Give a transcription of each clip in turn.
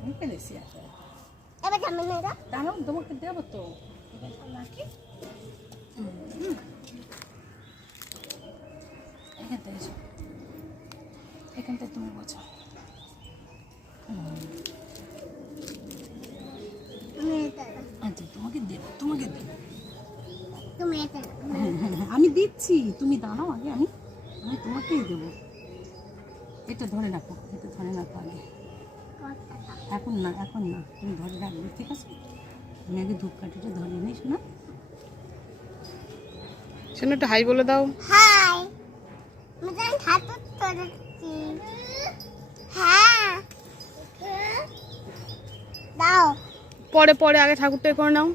আমি পেরেছি এবার আমি না দাঁড়াও তোমাকে দেবো তো নাকি এখানটায় এসো এখানটায় তুমি বোঝো আচ্ছা তোমাকে দেবো তুমি এটা আমি দিচ্ছি তুমি দাঁড়াও আগে আমি তোমাকেই দেবো এটা ধরে রাখো আগে এখন না তুমি ধরে রাখবে ঠিক আছে আমি আগে ধূপকাঠিটা ধরে নিস না শোনো একটা হাই বলে দাও হাই আমি হাতে ধরেছি হ্যাঁ দাও পরে আগে ঠাকুরটা করে নাও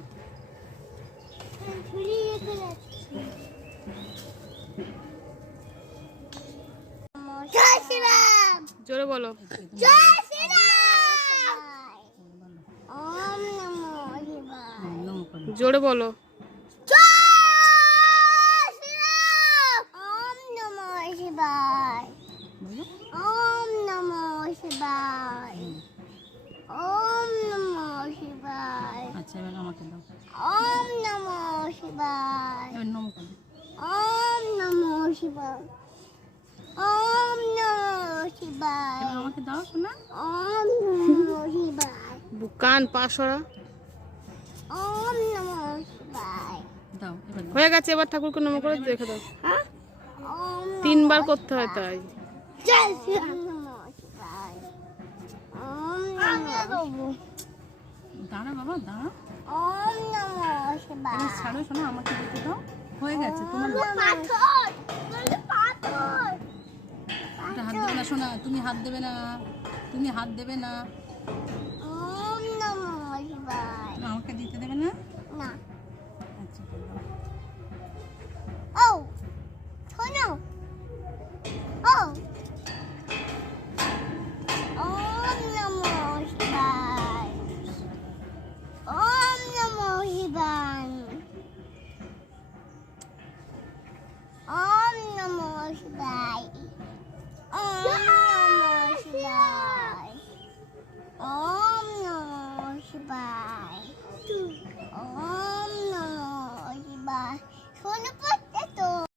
জয় শ্রীরাম জোরে বলো জয় শ্রীরাম ওম নমো শিবায় জোরে বলো জয় শ্রীরাম ওম নমো শিবায় ওম নমো শিবায় ওম নমো শিবায় আচ্ছা এবার আমাকে দাও ওম নমো শিবায় এবার নম করো ওম নমো শিবায় ওম নমো শিবায় এবার আমাকে দাও শোনা ওম নমো শিবায় কান পাশরা ওম নমো শিবায় দাও এবার হয়ে গেছে এবার ঠাকুরকে নম করে দেখে দাও হ্যাঁ ওম 3 বার করতে হয় তাই জয় শ্রীরাম নমো শিবায় ওম নমো দাঁড়া বাবা দাঁড়া ওম নমো শিবায় এবার ছাড়ো শোনা আমাকে দিতে দাও হয়ে গেছে তোমার পাথর পাথর এটা হাত দেবে না শোনা তুমি হাত দেবে না ওম নমো শিবায়